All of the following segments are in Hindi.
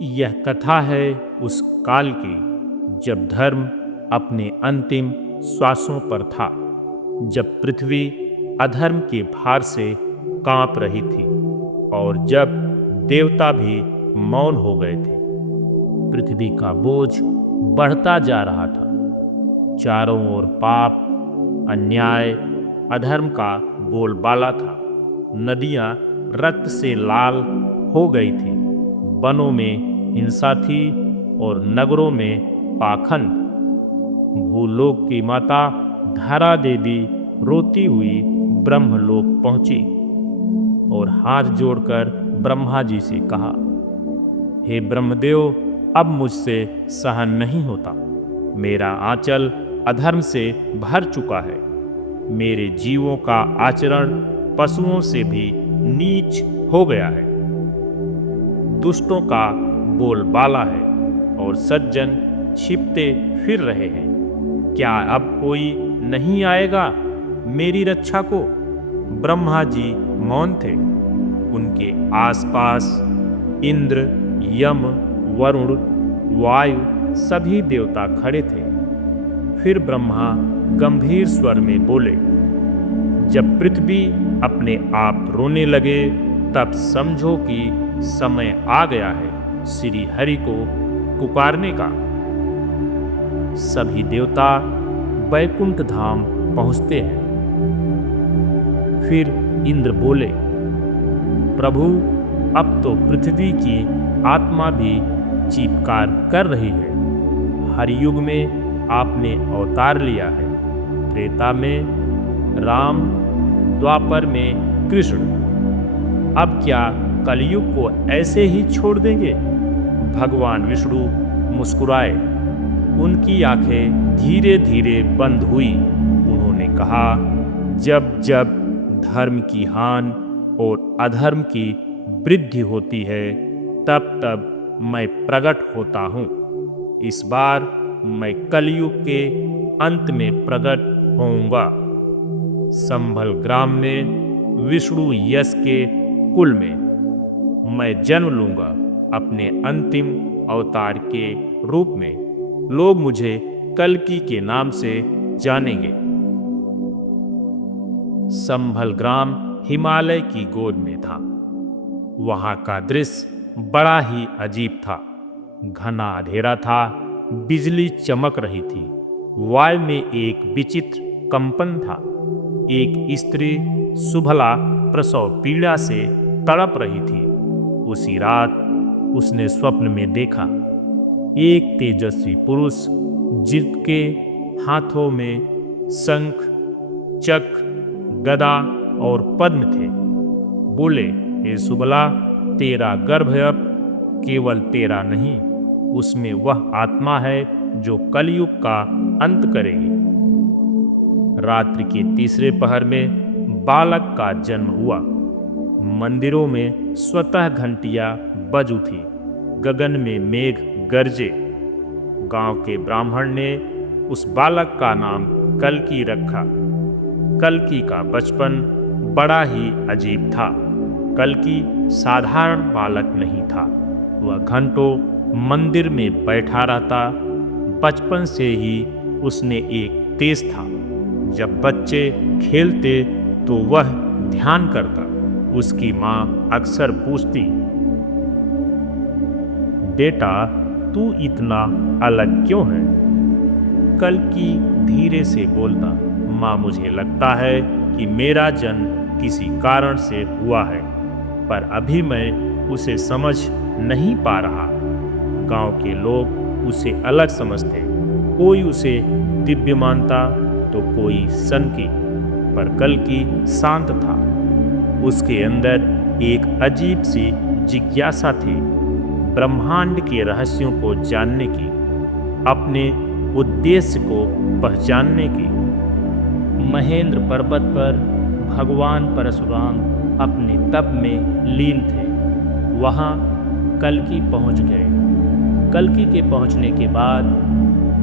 यह कथा है उस काल की जब धर्म अपने अंतिम श्वासों पर था, जब पृथ्वी अधर्म के भार से कांप रही थी और जब देवता भी मौन हो गए थे। पृथ्वी का बोझ बढ़ता जा रहा था। चारों ओर पाप, अन्याय, अधर्म का बोलबाला था। नदियां रक्त से लाल हो गई थी, वनों में हिंसा थी और नगरों में पाखंड। भूलोक की माता धरा देवी रोती हुई ब्रह्मलोक पहुंची और हाथ जोड़कर ब्रह्मा जी से कहा, हे ब्रह्मदेव, अब मुझसे सहन नहीं होता। मेरा आंचल अधर्म से भर चुका है। मेरे जीवों का आचरण पशुओं से भी नीच हो गया है। दुष्टों का बोलबाला है और सज्जन छिपते फिर रहे हैं। क्या अब कोई नहीं आएगा मेरी रक्षा को? ब्रह्मा जी मौन थे। उनके आसपास इंद्र, यम, वरुण, वायु सभी देवता खड़े थे। फिर ब्रह्मा गंभीर स्वर में बोले, जब पृथ्वी अपने आप रोने लगे तब समझो कि समय आ गया है श्री हरि को पुकारने का। सभी देवता वैकुंठ धाम पहुंचते हैं। फिर इंद्र बोले, प्रभु, अब तो पृथ्वी की आत्मा भी चीत्कार कर रही है। हर युग में आपने अवतार लिया है। त्रेता में राम, द्वापर में कृष्ण। अब क्या कलयुग को ऐसे ही छोड़ देंगे? भगवान विष्णु मुस्कुराए। उनकी आंखें धीरे धीरे बंद हुई। उन्होंने कहा, जब जब धर्म की हानि और अधर्म की वृद्धि होती है तब तब मैं प्रकट होता हूँ। इस बार मैं कलयुग के अंत में प्रकट होऊंगा। संभल ग्राम में विष्णु यश के कुल में मैं जन्म लूंगा अपने अंतिम अवतार के रूप में। लोग मुझे कल्कि के नाम से जानेंगे। संभल ग्राम हिमालय की गोद में था। वहां का दृश्य बड़ा ही अजीब था। घना अंधेरा था, बिजली चमक रही थी। वायु में एक विचित्र कंपन था। एक स्त्री सुभला प्रसव पीड़ा से तड़प रही थी। उसी रात उसने स्वप्न में देखा एक तेजस्वी पुरुष जिसके हाथों में शंख, चक्र, गदा और पद्म थे। बोले, हे सुबला, तेरा गर्भ अब केवल तेरा नहीं, उसमें वह आत्मा है जो कलयुग का अंत करेगी। रात्रि के तीसरे पहर में बालक का जन्म हुआ। मंदिरों में स्वतः घंटियां बज उठी। गगन में मेघ गरजे। गांव के ब्राह्मण ने उस बालक का नाम कल्कि रखा। कल्कि का बचपन बड़ा ही अजीब था। कल्कि साधारण बालक नहीं था। वह घंटों मंदिर में बैठा रहता। बचपन से ही उसने एक तेज था। जब बच्चे खेलते तो वह ध्यान करता। उसकी माँ अक्सर पूछती, बेटा, तू इतना अलग क्यों है? कल्कि धीरे से बोलता, माँ, मुझे लगता है कि मेरा जन्म किसी कारण से हुआ है, पर अभी मैं उसे समझ नहीं पा रहा। गांव के लोग उसे अलग समझते। कोई उसे दिव्य मानता तो कोई सनकी, पर कल्कि शांत था। उसके अंदर एक अजीब सी जिज्ञासा थी, ब्रह्मांड के रहस्यों को जानने की, अपने उद्देश्य को पहचानने की। महेंद्र पर्वत पर भगवान परशुराम अपने तप में लीन थे। वहां कल्कि पहुंच गए। कल्कि के पहुंचने के बाद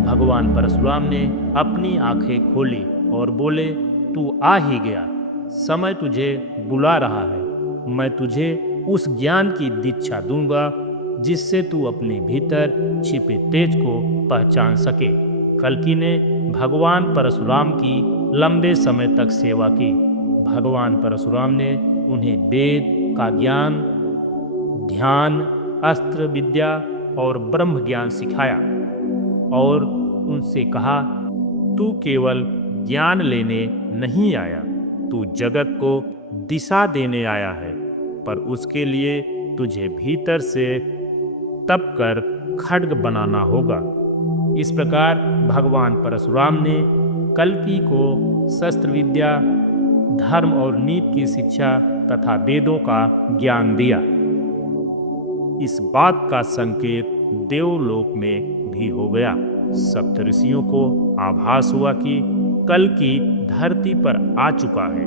भगवान परशुराम ने अपनी आंखें खोली और बोले, तू आ ही गया। समय तुझे बुला रहा है। मैं तुझे उस ज्ञान की दीक्षा दूंगा जिससे तू अपने भीतर छिपे तेज को पहचान सके। कल्कि ने भगवान परशुराम की लंबे समय तक सेवा की। भगवान परशुराम ने उन्हें वेद का ज्ञान, ध्यान, अस्त्र विद्या और ब्रह्म ज्ञान सिखाया और उनसे कहा, तू केवल ज्ञान लेने नहीं आया, तू जगत को दिशा देने आया है, पर उसके लिए तुझे भीतर से तप कर खड्ग बनाना होगा। इस प्रकार भगवान परशुराम ने कल्कि को शस्त्र विद्या, धर्म और नीति की शिक्षा तथा वेदों का ज्ञान दिया। इस बात का संकेत देवलोक में भी हो गया। सप्तऋषियों को आभास हुआ कि कल्कि धरती पर आ चुका है।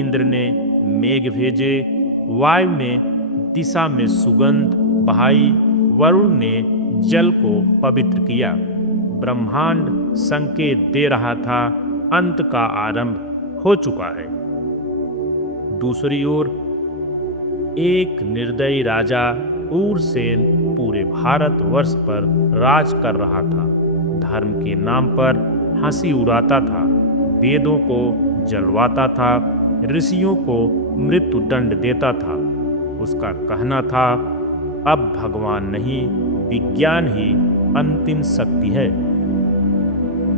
इंद्र ने मेघ भेजे, वायु ने दिशा में सुगंध बहाई, वरुण ने जल को पवित्र किया। ब्रह्मांड संकेत दे रहा था, अंत का आरंभ हो चुका है। दूसरी ओर एक निर्दयी राजा उग्रसेन पूरे भारतवर्ष पर राज कर रहा था। धर्म के नाम पर हंसी उड़ाता था, वेदों को जलवाता था, ऋषियों को मृत्यु दंड देता था। उसका कहना था, अब भगवान नहीं, विज्ञान ही अंतिम शक्ति है।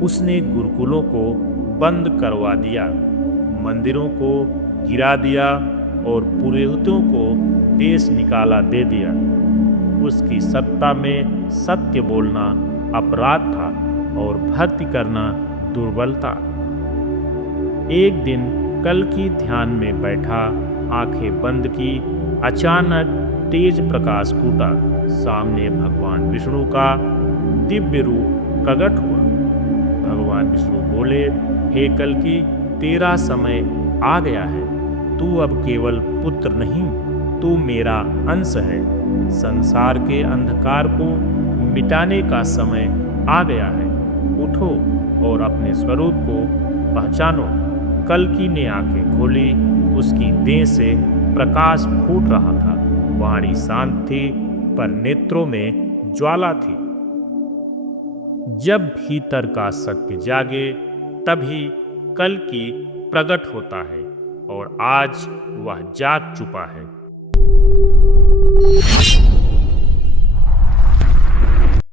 उसने गुरुकुलों को बंद करवा दिया, मंदिरों को गिरा दिया और पुरोहितों को देश निकाला दे दिया। उसकी सत्ता में सत्य बोलना अपराध था और भक्ति करना दुर्बलता। एक दिन कल्कि ध्यान में बैठा, आंखें बंद की, अचानक तेज प्रकाश फूटा। सामने भगवान विष्णु का दिव्य रूप प्रकट हुआ। भगवान विष्णु बोले, हे कल्कि, तेरा समय आ गया है। तू अब केवल पुत्र नहीं, तू मेरा अंश है। संसार के अंधकार को मिटाने का समय आ गया है। उठो और अपने स्वरूप को पहचानो। कल्कि ने आंखें खोली, उसकी देह से प्रकाश फूट रहा था। वाणी शांत थी, पर नेत्रों में ज्वाला थी। जब भीतर का सत्य जागे, तभी कल्कि प्रकट होता है और आज वह जाग चुका है।